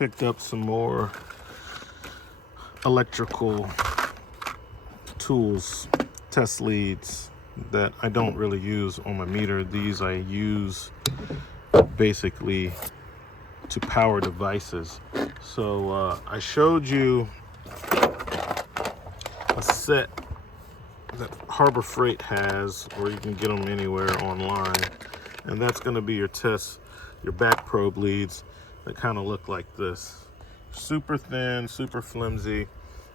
picked up some more electrical tools, test leads that I don't really use on my meter. These I use basically to power devices. So I showed you a set that Harbor Freight has, or you can get them anywhere online, and that's going to be your back probe leads that kind of look like this. Super thin, super flimsy.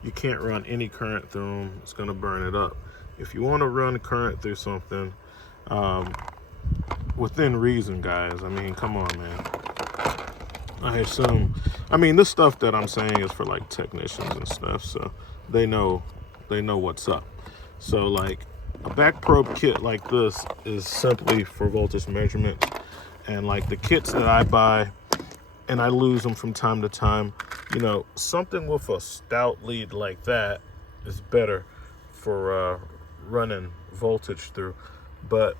You can't run any current through them. It's going to burn it up. If you want to run current through something, within reason, guys. I mean, come on, man. I assume, I mean, this stuff that I'm saying is for like technicians and stuff, so they know what's up. So like a back probe kit like this is simply for voltage measurement, and like the kits that I buy, and I lose them from time to time, you know, something with a stout lead like that is better for running voltage through, but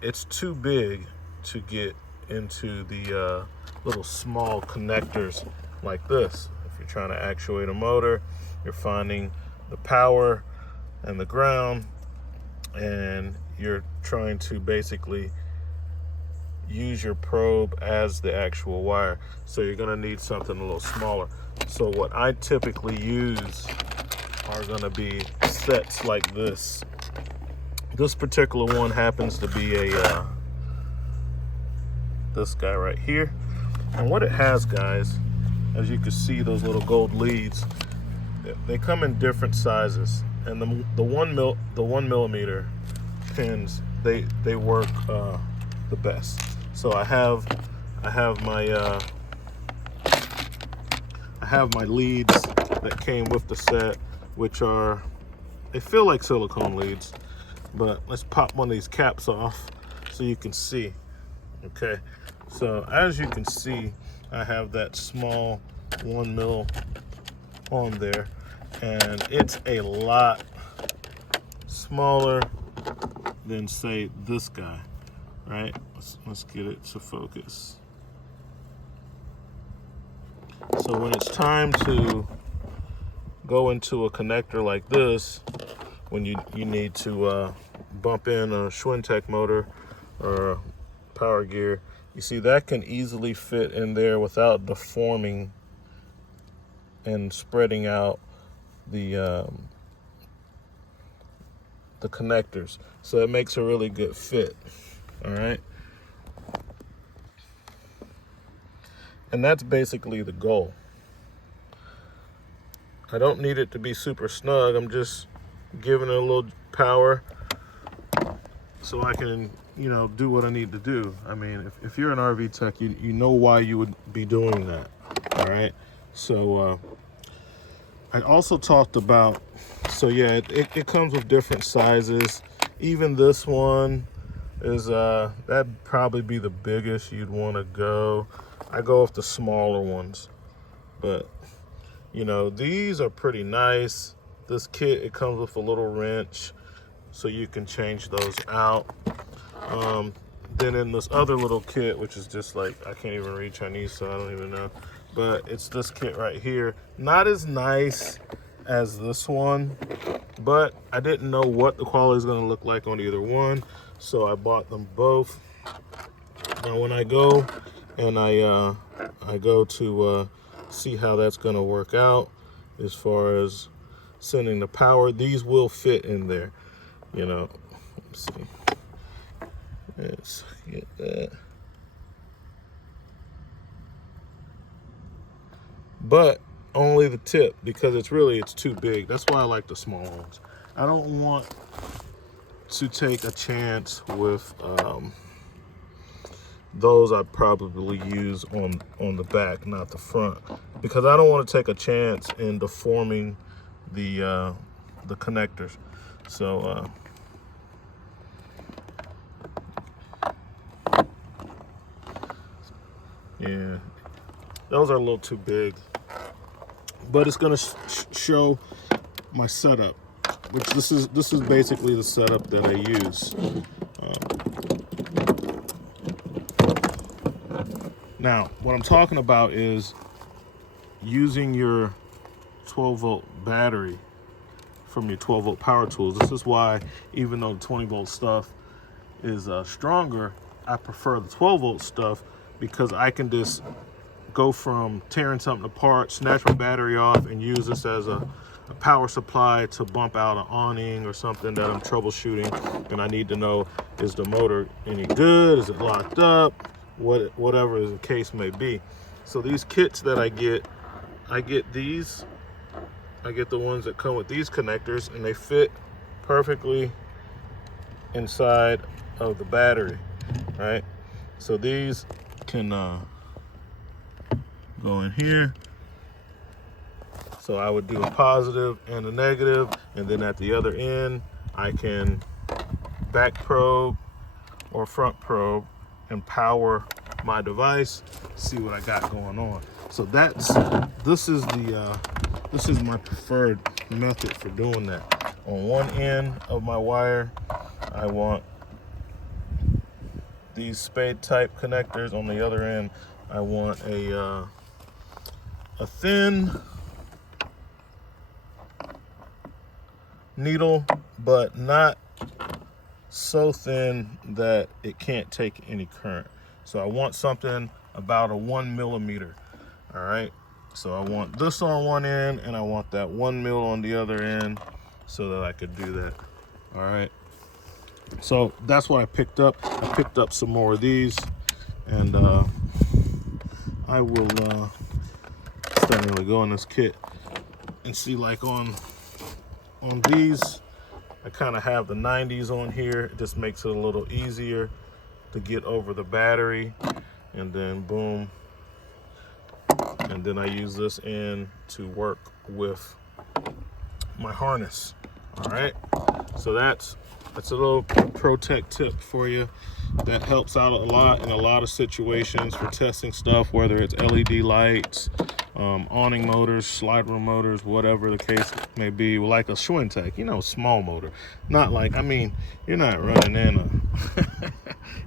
it's too big to get into the little small connectors like this. If you're trying to actuate a motor, you're finding the power and the ground, and you're trying to basically use your probe as the actual wire. So you're going to need something a little smaller. So what I typically use are going to be sets like this. This particular one happens to be a this guy right here. And what it has, guys, as you can see, those little gold leads, they come in different sizes, and the 1 millimeter pins, they work the best. So I have my leads that came with the set, which are, they feel like silicone leads, but let's pop one of these caps off so you can see. Okay, so as you can see, I have that small 1 mil on there, and it's a lot smaller than, say, this guy, right? Let's get it to focus. So when it's time to go into a connector like this, when you need to bump in a Schwintek motor or a power gear, you see that can easily fit in there without deforming and spreading out the connectors. So it makes a really good fit. All right, and that's basically the goal. I don't need it to be super snug. I'm just giving it a little power so I can, you know, do what I need to do. I mean, if you're an RV tech, you know why you would be doing that. All right, so I also talked about, so yeah, it comes with different sizes. Even this one is that'd probably be the biggest you'd want to go. I go with the smaller ones, but you know, these are pretty nice. This kit, it comes with a little wrench, so you can change those out. Then in this other little kit, which is just like, I can't even read Chinese, so I don't even know, but it's this kit right here. Not as nice as this one, but I didn't know what the quality is going to look like on either one, so I bought them both. Now when I go and I go to see how that's going to work out as far as sending the power, these will fit in there, you know. Let's see, let's get that. But only the tip, because it's too big. That's why I like the small ones. I don't want to take a chance with those. I'd probably use on the back, not the front, because I don't want to take a chance in deforming the connectors. So yeah, those are a little too big, but it's gonna show my setup, which this is basically the setup that I use. Now, what I'm talking about is using your 12-volt battery from your 12-volt power tools. This is why, even though the 20-volt stuff is stronger, I prefer the 12-volt stuff, because I can just go from tearing something apart, snatch my battery off, and use this as a power supply to bump out an awning or something that I'm troubleshooting, and I need to know, is the motor any good? Is it locked up? Whatever the case may be. So these kits that I get these. I get the ones that come with these connectors, and they fit perfectly inside of the battery, right? So these can go in here. So I would do a positive and a negative, and then at the other end, I can back probe or front probe and power my device, see what I got going on. So this is my preferred method for doing that. On one end of my wire, I want these spade type connectors. On the other end, I want a thin needle, but not so thin that it can't take any current. So I want something about a 1 millimeter. All right. So I want this on one end, and I want that 1 mil on the other end, so that I could do that. All right. So that's what I picked up. I picked up some more of these, and I will starting to go in this kit and see, like on these, I kind of have the 90s on here. It just makes it a little easier to get over the battery, and then boom. And then I use this end to work with my harness. All right, so that's a little pro tech tip for you that helps out a lot in a lot of situations for testing stuff, whether it's LED lights, awning motors, slide rule motors, whatever the case may be. Like a Schwintek, you know, small motor, not like, I mean, you're not running in a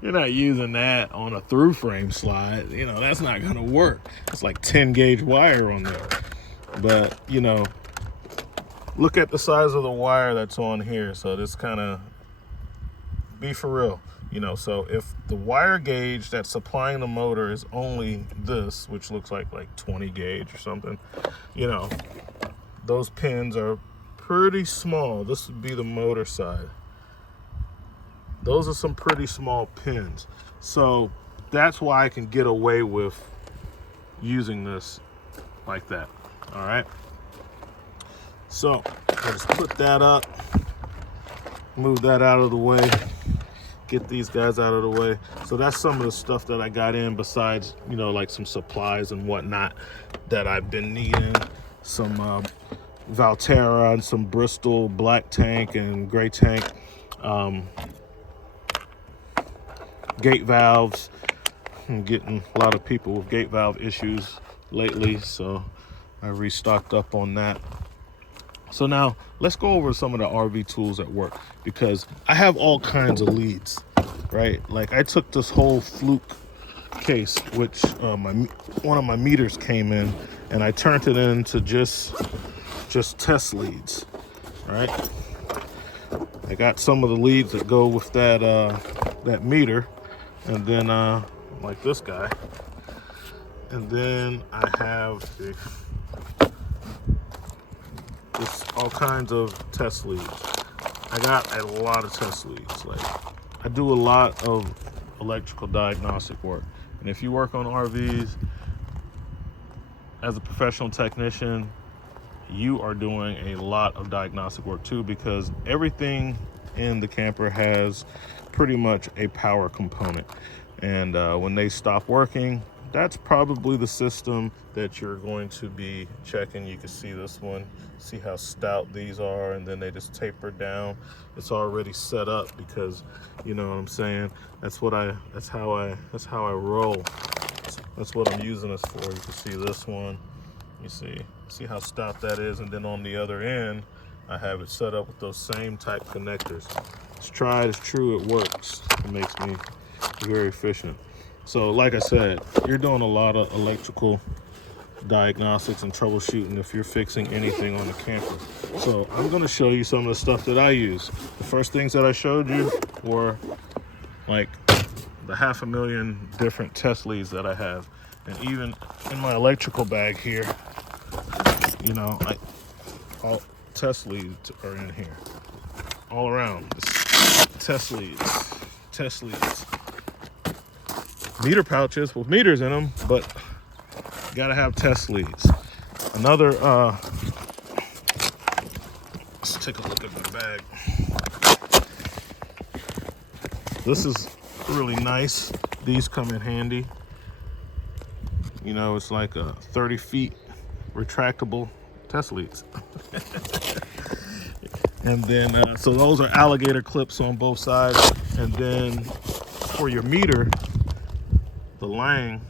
you're not using that on a through frame slide, you know, that's not gonna work. It's like 10 gauge wire on there. But you know, look at the size of the wire that's on here. So this kind of, be for real, you know. So if the wire gauge that's supplying the motor is only this, which looks like 20 gauge or something, you know, those pins are pretty small. This would be the motor side. Those are some pretty small pins. So that's why I can get away with using this like that. All right. So I just put that up, move that out of the way, get these guys out of the way. So that's some of the stuff that I got in, besides, you know, like some supplies and whatnot that I've been needing. Some Valterra and some Bristol black tank and gray tank. Gate valves. I'm getting a lot of people with gate valve issues lately, so I restocked up on that. So now let's go over some of the RV tools at work, because I have all kinds of leads, right? Like I took this whole Fluke case, which one of my meters came in, and I turned it into just test leads, right? I got some of the leads that go with that meter, and then like this guy, and then I have just all kinds of test leads. I got a lot of test leads. Like I do a lot of electrical diagnostic work, and if you work on RVs as a professional technician, you are doing a lot of diagnostic work too, because everything in the camper has pretty much a power component, and when they stop working, that's probably the system that you're going to be checking. You can see this one, see how stout these are, and then they just taper down. It's already set up, because you know what I'm saying, that's how I roll. That's what I'm using this for. You can see this one, you see how stout that is, and then on the other end I have it set up with those same type connectors. It's tried, it's true, it works. It makes me very efficient. So like I said, you're doing a lot of electrical diagnostics and troubleshooting if you're fixing anything on the camper. So I'm going to show you some of the stuff that I use. The first things that I showed you were like the 500,000 different test leads that I have. And even in my electrical bag here, you know, all test leads are in here. All around. Test leads. Meter pouches with meters in them, but you gotta have test leads. Another, let's take a look at my bag. This is really nice. These come in handy. You know, it's like a 30 feet retractable test leads. And then, so those are alligator clips on both sides. And then for your meter, the Lang,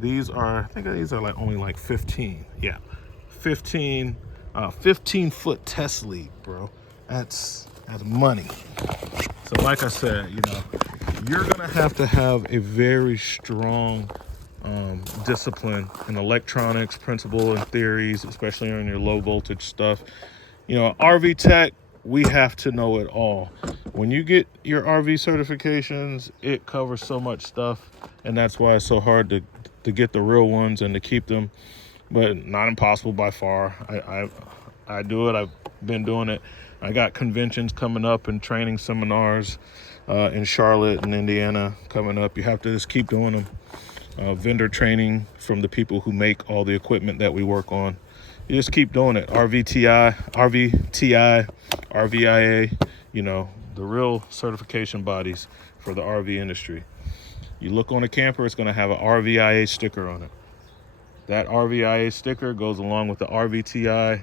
these are, I think these are like only like 15. Yeah, 15 foot test lead, bro. That's money. So like I said, you know, you're gonna have to have a very strong discipline in electronics, principle and theories, especially on your low voltage stuff. You know, RV tech, we have to know it all. When you get your RV certifications, it covers so much stuff, and that's why it's so hard to get the real ones and to keep them, but not impossible by far. I do it. I've been doing it. I got conventions coming up and training seminars in Charlotte and Indiana coming up. You have to just keep doing them. Vendor training from the people who make all the equipment that we work on. You just keep doing it. RVTI, RVIA, you know, the real certification bodies for the RV industry. You look on a camper, it's going to have an RVIA sticker on it. That RVIA sticker goes along with the RVTI,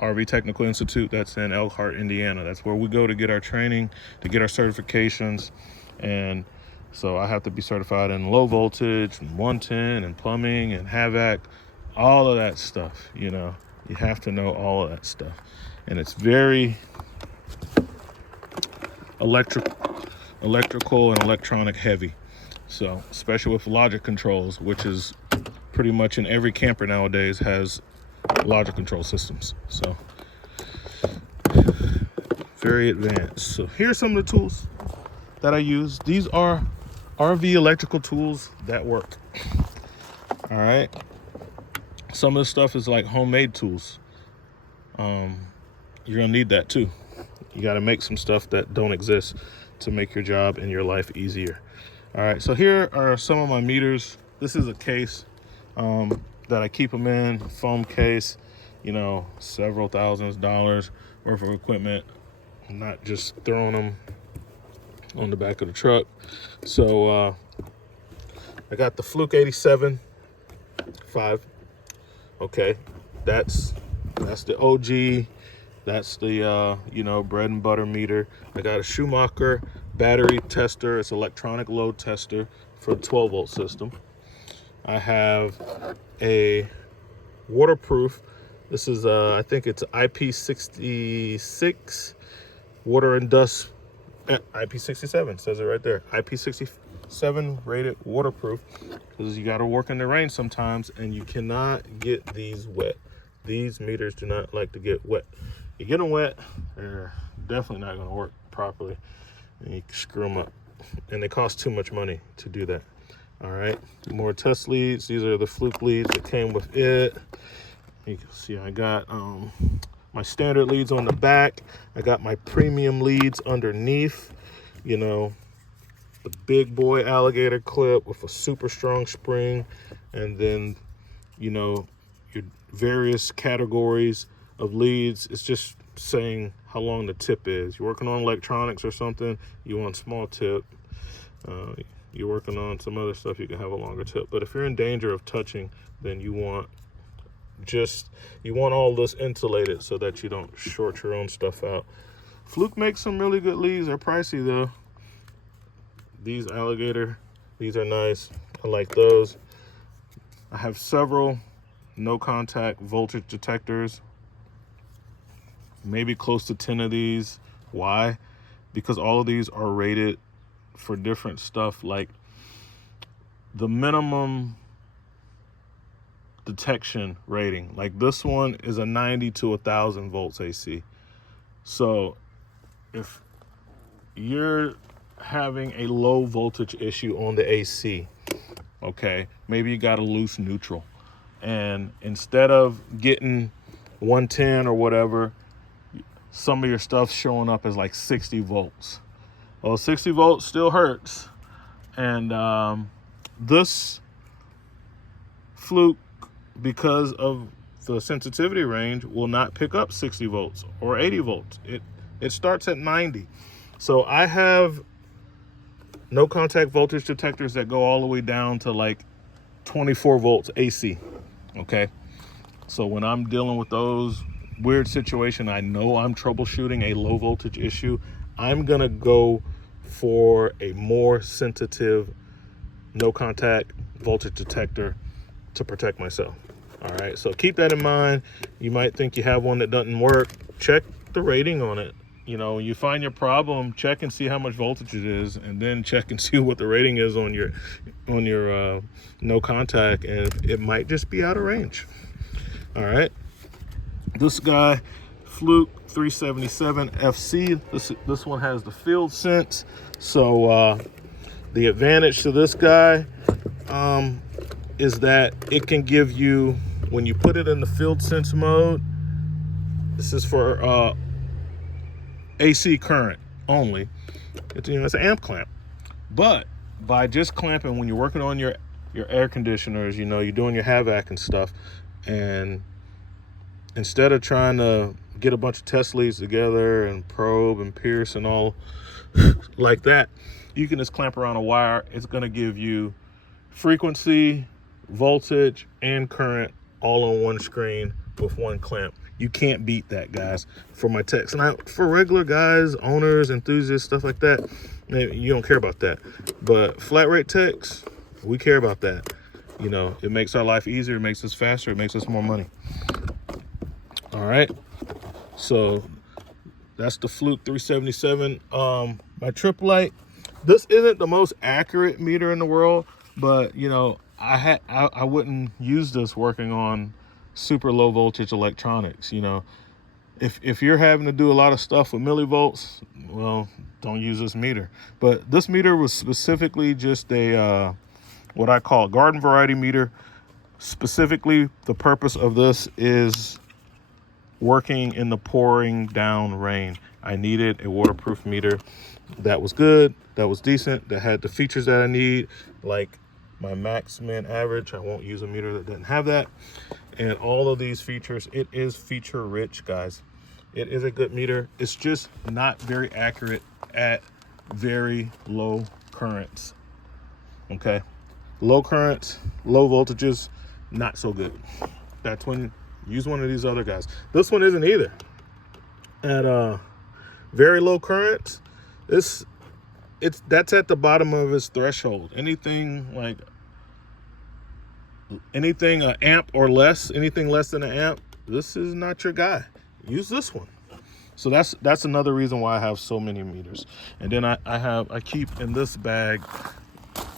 RV Technical Institute, that's in Elkhart, Indiana. That's where we go to get our training, to get our certifications. And so I have to be certified in low voltage, and 110, and plumbing, and HVAC, all of that stuff. You know, you have to know all of that stuff. And it's very electrical and electronic heavy. So, especially with logic controls, which is pretty much in every camper nowadays has logic control systems. So, very advanced. So, here's some of the tools that I use. These are RV electrical tools that work. All right. Some of the stuff is like homemade tools. You're gonna need that too. You got to make some stuff that don't exist to make your job and your life easier. All right, so here are some of my meters. This is a case that I keep them in, foam case, you know, several thousands of dollars worth of equipment. I'm not just throwing them on the back of the truck. So I got the Fluke 87 5. Okay, that's the OG. That's the you know, bread and butter meter. I got a Schumacher battery tester. It's electronic load tester for the 12 volt system. I have a waterproof. This is I think it's IP66 water and dust. IP67 says it right there. IP67 rated waterproof, because you got to work in the rain sometimes and you cannot get these wet. These meters do not like to get wet. You get them wet, they're definitely not going to work properly, and you can screw them up, and they cost too much money to do that. All right, more test leads. These are the Fluke leads that came with it. You can see I got my standard leads on the back. I got my premium leads underneath, you know, the big boy alligator clip with a super strong spring, and then, you know, your various categories of leads. It's just saying how long the tip is. You're working on electronics or something, you want small tip. You're working on some other stuff, you can have a longer tip. But if you're in danger of touching, then you want all this insulated so that you don't short your own stuff out. Fluke makes some really good leads. They're pricey though. These alligator, these are nice. I like those. I have several no contact voltage detectors, maybe close to 10 of these. Why? Because all of these are rated for different stuff. Like the minimum detection rating. Like this one is a 90 to 1,000 volts AC. So if you're having a low voltage issue on the AC, okay, maybe you got a loose neutral, and instead of getting 110 or whatever, some of your stuff's showing up as like 60 volts. Well, 60 volts still hurts. And this fluke, because of the sensitivity range, will not pick up 60 volts or 80 volts. It starts at 90. So I have no contact voltage detectors that go all the way down to like 24 volts AC. Okay. So when I'm dealing with those weird situation, I know I'm troubleshooting a low voltage issue, I'm going to go for a more sensitive no contact voltage detector to protect myself. All right, so keep that in mind. You might think you have one that doesn't work. Check the rating on it. You know, you find your problem, check and see how much voltage it is, and then check and see what the rating is on your no contact, and it might just be out of range. All right, this guy, Fluke 377 FC, this one has the field sense. So the advantage to this guy is that it can give you, when you put it in the field sense mode, this is for AC current only. It's an amp clamp. But by just clamping, when you're working on your air conditioners, you're doing your HVAC and stuff, and instead of trying to get a bunch of test leads together and probe and pierce and all like that, you can just clamp around a wire. It's going to give you frequency, voltage, and current all on one screen with one clamp. You can't beat that, guys. For my techs, and for regular guys, owners, enthusiasts, stuff like that, you don't care about that. But flat rate techs, we care about that. It makes our life easier, it makes us faster, it makes us more money. All right, so that's the Fluke 377. My trip light, this isn't the most accurate meter in the world, but I wouldn't use this working on super low voltage electronics. If you're having to do a lot of stuff with millivolts, well, don't use this meter. But this meter was specifically just a what I call a garden variety meter. Specifically, the purpose of this is working in the pouring down rain. I needed a waterproof meter that was good, that was decent, that had the features that I need, like my max min average. I won't use a meter that doesn't have that. And all of these features, it is feature rich, guys. It is a good meter. It's just not very accurate at very low currents. Okay, low currents, low voltages, not so good. That's when use one of these other guys. This one isn't either. At very low currents, that's at the bottom of its threshold. Anything an amp or less, anything less than an amp, this is not your guy. Use this one. So that's another reason why I have so many meters. And then I keep in this bag,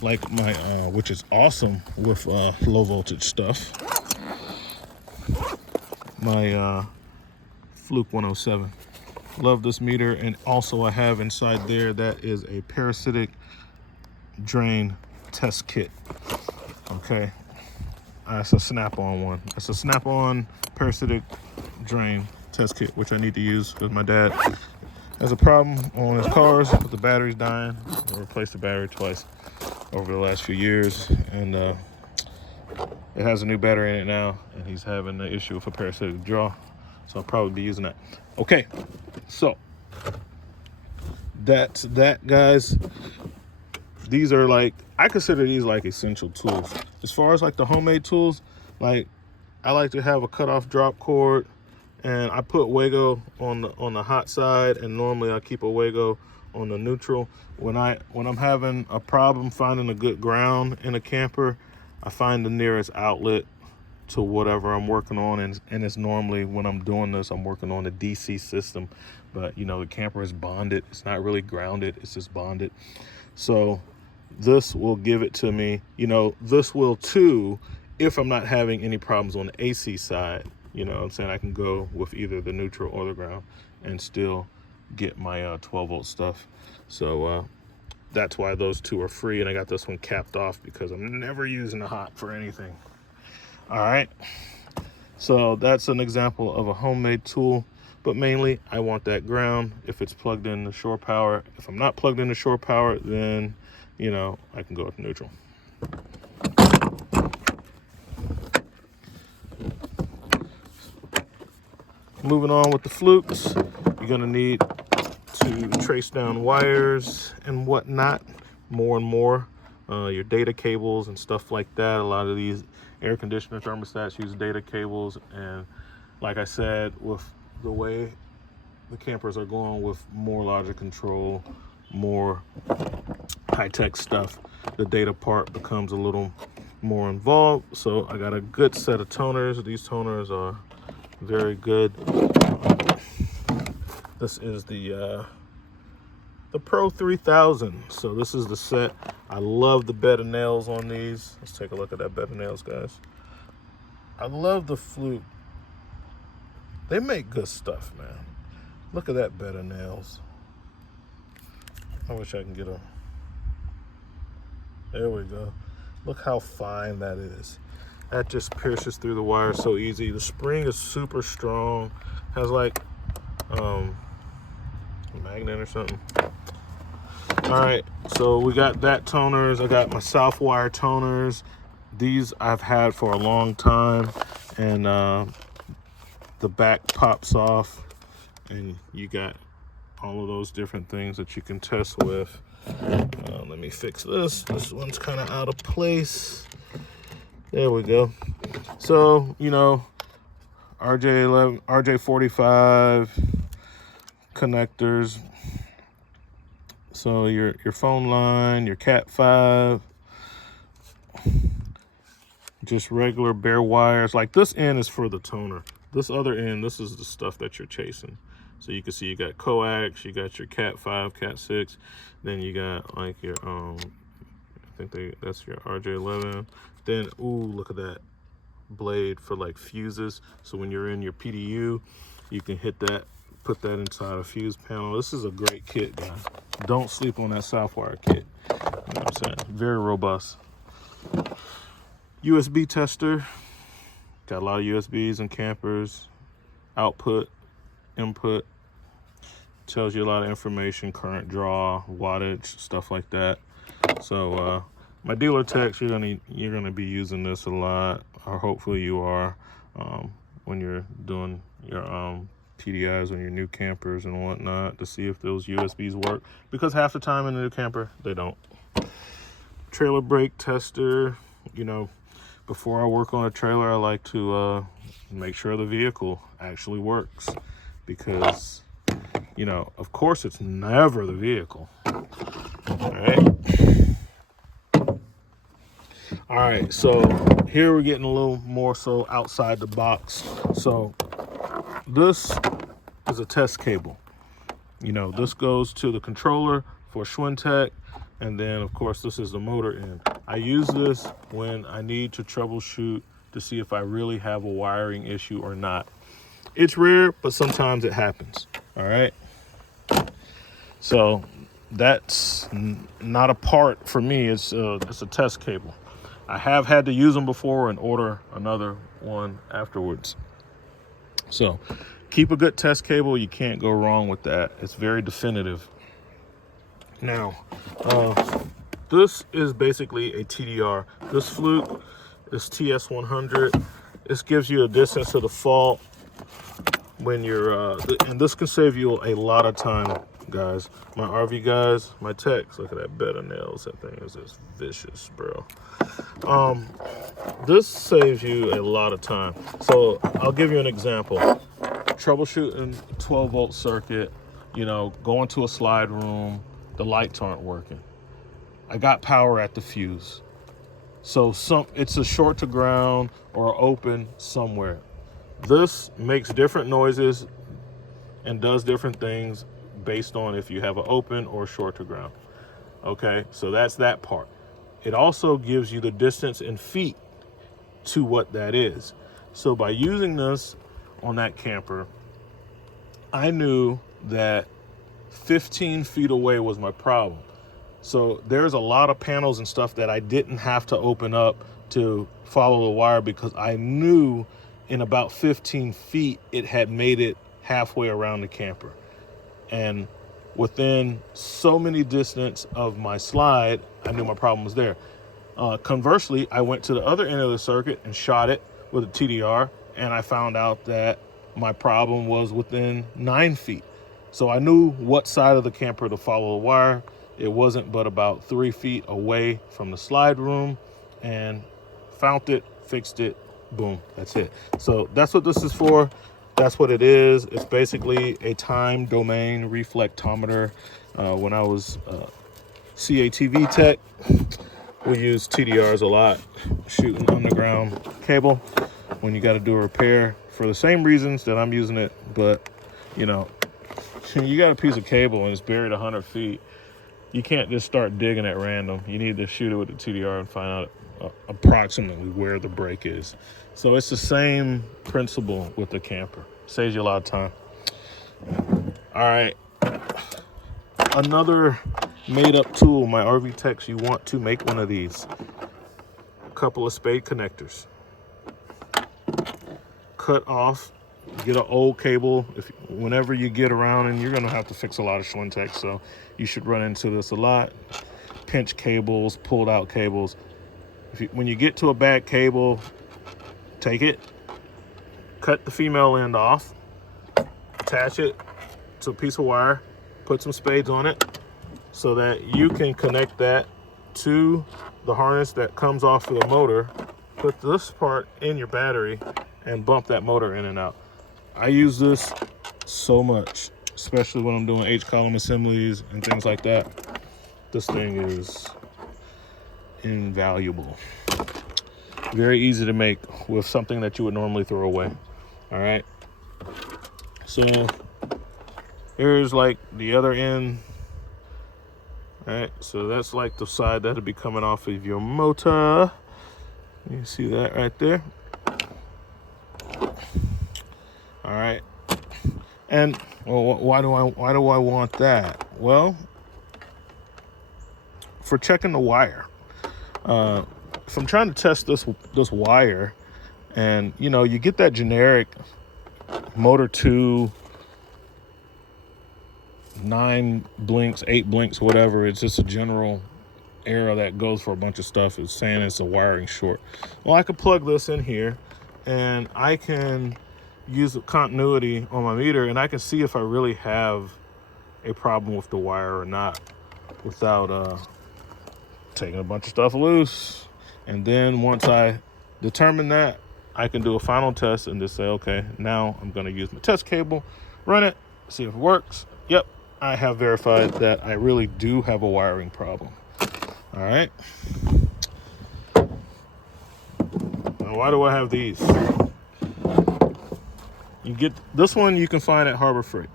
like my which is awesome with low voltage stuff, my Fluke 107. Love this meter. And also I have inside there, that is a parasitic drain test kit. Okay, that's a snap-on one. It's a snap-on parasitic drain test kit, which I need to use because my dad has a problem on his cars with the batteries dying. I replaced the battery twice over the last few years, and it has a new battery in it now, and he's having the issue with a parasitic draw, so I'll probably be using that. Okay, so that's that, guys. These are I consider these like essential tools. As far as like the homemade tools, I like to have a cutoff drop cord, and I put Wago on the hot side, and normally I keep a Wago on the neutral. When I'm having a problem finding a good ground in a camper, I find the nearest outlet to whatever I'm working on, and it's normally, when I'm doing this, I'm working on a DC system, but the camper is bonded. It's not really grounded, it's just bonded. So this will give it to me. This will too if I'm not having any problems on the AC side, you know what I'm saying, I can go with either the neutral or the ground and still get my 12-volt stuff. So that's why those two are free, and I got this one capped off because I'm never using the hot for anything. All right, so that's an example of a homemade tool, but mainly I want that ground if it's plugged in to shore power. If I'm not plugged into shore power, then, you know, I can go with neutral. Moving on with the flukes, you're gonna need to trace down wires and whatnot more and more. Your data cables and stuff like that. A lot of these air conditioner thermostats use data cables, and like I said, with the way the campers are going with more logic control, more high-tech stuff, the data part becomes a little more involved. So I got a good set of toners. These toners are very good. This is the Pro 3000. So this is the set. I love the bed of nails on these. Let's take a look at that bed of nails, guys. I love the fluke. They make good stuff, man. Look at that bed of nails. I wish I can get a... There we go. Look how fine that is. That just pierces through the wire so easy. The spring is super strong. Has like a magnet or something. All right, so we got that toners. I got my Southwire toners. These I've had for a long time, and the back pops off, and you got all of those different things that you can test with. Let me fix this. This one's kind of out of place. There we go. So, you know, RJ11, RJ45 connectors. So your phone line, your Cat5, just regular bare wires. Like this end is for the toner. This other end, this is the stuff that you're chasing. So you can see you got coax, you got your Cat5, Cat6, then you got like your I think that's your RJ11. Then look at that blade for like fuses. So when you're in your PDU, you can hit that, put that inside a fuse panel. This is a great kit, guys. Don't sleep on that Southwire kit. You know what I'm saying? Very robust. USB tester. Got a lot of USBs and campers. Output, input. Tells you a lot of information, current draw, wattage, stuff like that. So my dealer techs, you're gonna be using this a lot, or hopefully you are, when you're doing your PDIs on your new campers and whatnot, to see if those USBs work, because half the time in the new camper they don't. Trailer brake tester. You know, before I work on a trailer, I like to make sure the vehicle actually works, because, you know, of course it's never the vehicle. All right, so here we're getting a little more so outside the box. So this is a test cable. You know, this goes to the controller for Schwintek, and then of course this is the motor end. I use this when I need to troubleshoot to see if I really have a wiring issue or not. It's rare, but sometimes it happens. All right, so that's not a part for me. It's a test cable. I have had to use them before and order another one afterwards. So keep a good test cable. You can't go wrong with that. It's very definitive. Now, this is basically a TDR. This fluke is TS100. This gives you a distance to the fault when you're, and this can save you a lot of time, guys. My RV guys, my techs, look at that bed of nails. That thing is just vicious, bro. This saves you a lot of time. So I'll give you an example. Troubleshooting 12-volt circuit, you know, going to a slide room, the lights aren't working. I got power at the fuse. So it's a short to ground or open somewhere. This makes different noises and does different things based on if you have an open or short to ground. Okay, so that's that part. It also gives you the distance in feet to what that is. So by using this on that camper, I knew that 15 feet away was my problem. So there's a lot of panels and stuff that I didn't have to open up to follow the wire, because I knew in about 15 feet it had made it halfway around the camper. And within so many distance of my slide, I knew my problem was there. Conversely, I went to the other end of the circuit and shot it with a TDR, and I found out that my problem was within 9 feet. So I knew what side of the camper to follow the wire. It wasn't but about 3 feet away from the slide room, and found it, fixed it, boom, that's it. So that's what this is for. That's what it is. It's basically a time domain reflectometer. When I was CATV tech, we use TDRs a lot, shooting underground cable when you got to do a repair for the same reasons that I'm using it. But, you know, you got a piece of cable and it's buried 100 feet. You can't just start digging at random. You need to shoot it with the TDR and find out approximately where the break is. So it's the same principle with the camper. Saves you a lot of time. All right. Another made up tool, my RV techs, you want to make one of these. A couple of Spade connectors. Cut off, get an old cable. Whenever you get around, and you're gonna have to fix a lot of Schwintex, so you should run into this a lot. Pinch cables, pulled out cables. When you get to a bad cable, take it, cut the female end off, attach it to a piece of wire, put some spades on it so that you can connect that to the harness that comes off of the motor. Put this part in your battery and bump that motor in and out. I use this so much, especially when I'm doing H-column assemblies and things like that. This thing is invaluable. Very easy to make with something that you would normally throw away. All right. So here's like the other end. All right. So that's like the side that'll be coming off of your motor. You see that right there. All right. And well, why do I want that? Well, for checking the wire. If I'm trying to test this wire, and you know, you get that generic motor 2, 9 blinks, 8 blinks, whatever. It's just a general error that goes for a bunch of stuff. It's saying it's a wiring short. Well, I could plug this in here and I can use the continuity on my meter, and I can see if I really have a problem with the wire or not without taking a bunch of stuff loose. And then once I determine that, I can do a final test and just say, okay, now I'm going to use my test cable, run it, see if it works. Yep, I have verified that I really do have a wiring problem. All right. Now, why do I have these? You get this one, you can find at Harbor Freight.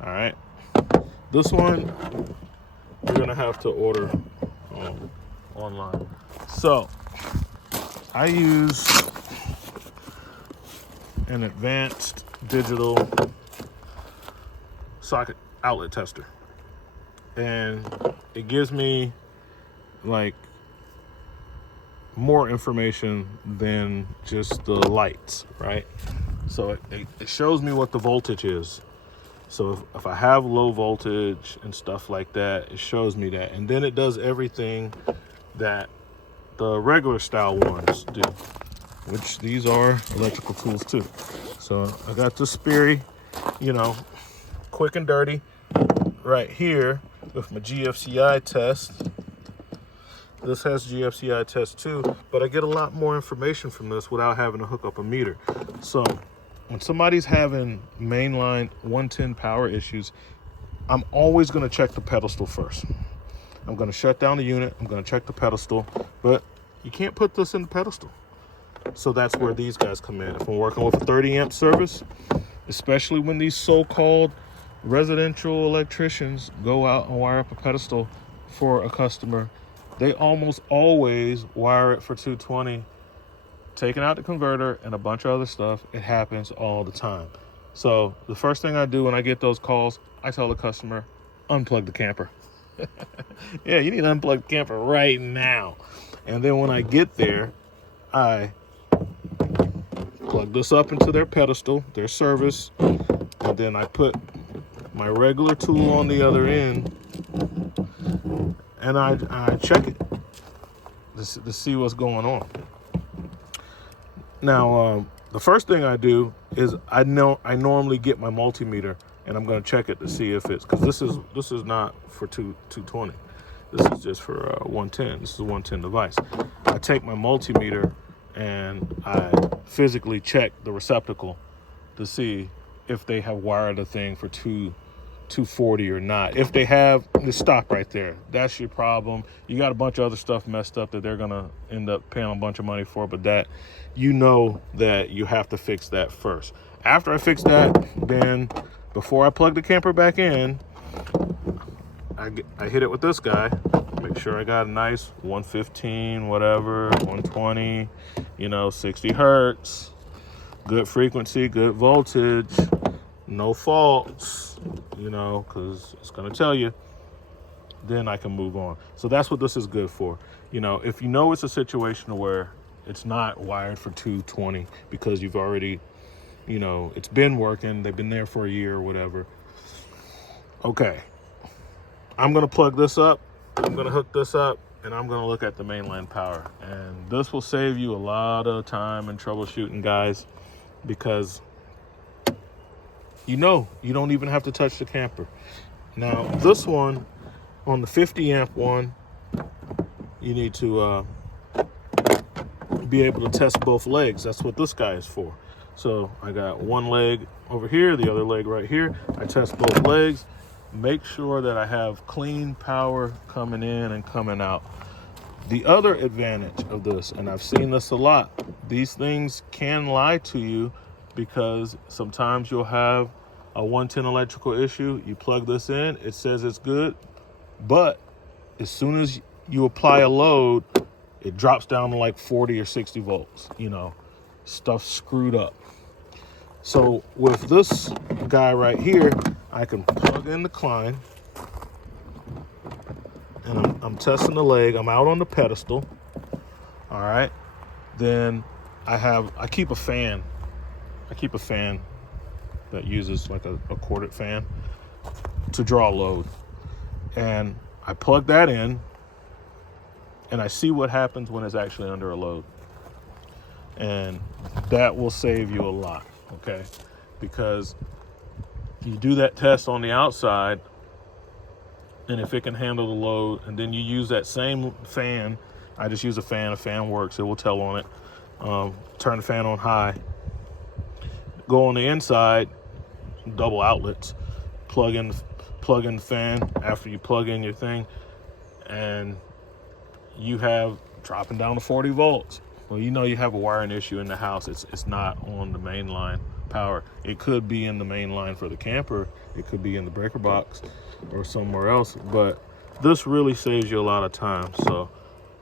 All right. This one, you're going to have to order online. So I use an advanced digital socket outlet tester, and it gives me like more information than just the lights, right? So it shows me what the voltage is. So if I have low voltage and stuff like that, it shows me that. And then it does everything that the regular style ones do, which these are electrical tools too. So I got this Sperry, you know, quick and dirty right here with my GFCI test. This has GFCI test too, but I get a lot more information from this without having to hook up a meter. So when somebody's having mainline 110 power issues, I'm always going to check the pedestal first. I'm going to shut down the unit. I'm going to check the pedestal, but you can't put this in the pedestal. So that's where these guys come in. If I'm working with a 30 amp service, especially when these so-called residential electricians go out and wire up a pedestal for a customer, they almost always wire it for 220 taking out the converter and a bunch of other stuff. It happens all the time. So the first thing I do when I get those calls, I tell the customer, unplug the camper. Yeah, you need to unplug the camper right now. And then when I get there, I plug this up into their pedestal, their service, and then I put my regular tool on the other end, and I check it to see what's going on. Now, the first thing I do is I normally get my multimeter, and I'm going to check it to see if it's, because this is not for 220. This is just for 110. This is a 110 device. I take my multimeter and I physically check the receptacle to see if they have wired a thing for 240 or not. If they have, just stop right there. That's your problem. You got a bunch of other stuff messed up that they're gonna end up paying a bunch of money for, but that, you know that you have to fix that first. After I fix that, then before I plug the camper back in, I hit it with this guy, make sure I got a nice 115, whatever, 120, 60 hertz, good frequency, good voltage, no faults, because it's going to tell you. Then I can move on. So that's what this is good for. If it's a situation where it's not wired for 220 because you've already, it's been working, they've been there for a year or whatever. Okay, I'm going to plug this up, I'm going to hook this up, and I'm going to look at the mainline power. And this will save you a lot of time and troubleshooting, guys, because you don't even have to touch the camper. Now, this one, on the 50 amp one, you need to be able to test both legs. That's what this guy is for. So I got one leg over here, the other leg right here. I test both legs. Make sure that I have clean power coming in and coming out. The other advantage of this, and I've seen this a lot, these things can lie to you, because sometimes you'll have a 110 electrical issue. You plug this in, it says it's good, but as soon as you apply a load, it drops down to like 40 or 60 volts. Stuff screwed up. So with this guy right here, I can plug in the Klein, and I'm testing the leg. I'm out on the pedestal. All right. Then I keep a fan. I keep a fan that uses like a corded fan to draw load. And I plug that in, and I see what happens when it's actually under a load. And that will save you a lot, okay? Because you do that test on the outside, and if it can handle the load, and then you use that same fan. I just use a fan works, it will tell on it. Turn the fan on high, go on the inside, double outlets, plug in the fan after you plug in your thing, and you have dropping down to 40 volts. Well, you have a wiring issue in the house. It's not on the main line power. It could be in the main line for the camper. It could be in the breaker box or somewhere else. But this really saves you a lot of time. So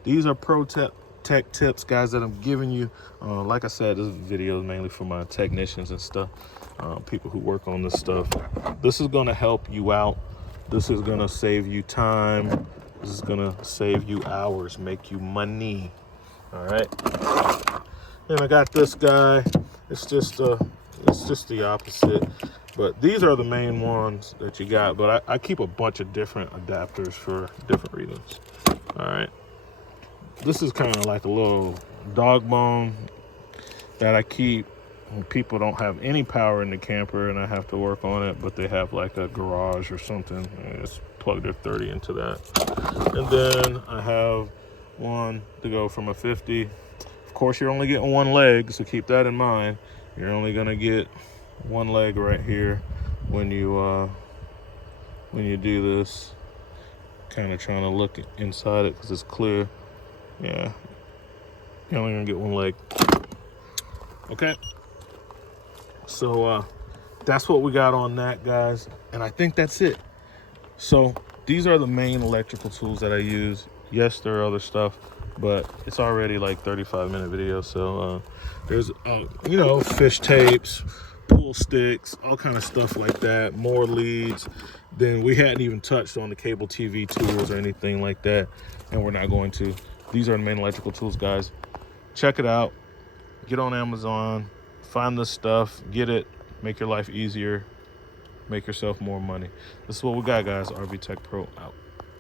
these are pro tech tips, guys, that I'm giving you. Like I said, this video is mainly for my technicians and stuff, people who work on this stuff. This is going to help you out. This is going to save you time. This is going to save you hours, make you money. All right. Then I got this guy. It's just the opposite. But these are the main ones that you got. But I keep a bunch of different adapters for different reasons. All right. This is kind of like a little dog bone that I keep when people don't have any power in the camper and I have to work on it, but they have like a garage or something. I just plug their 30 into that. And then I have one to go from a 50. Of course, you're only getting one leg, so keep that in mind. You're only gonna get one leg right here when you do this. Kind of trying to look inside it because it's clear. Yeah, you're only gonna get one leg. Okay, so that's what we got on that, guys, and I think that's it. So these are the main electrical tools that I use. Yes, there are other stuff, but it's already like 35-minute video. So there's you know, fish tapes, pool sticks, all kind of stuff like that, more leads. Then we hadn't even touched on the cable TV tools or anything like that, and we're not going to. These are the main electrical tools, guys. Check it out. Get on Amazon, find this stuff, get it, make your life easier, make yourself more money. This is what we got, guys. RV Tech Pro out.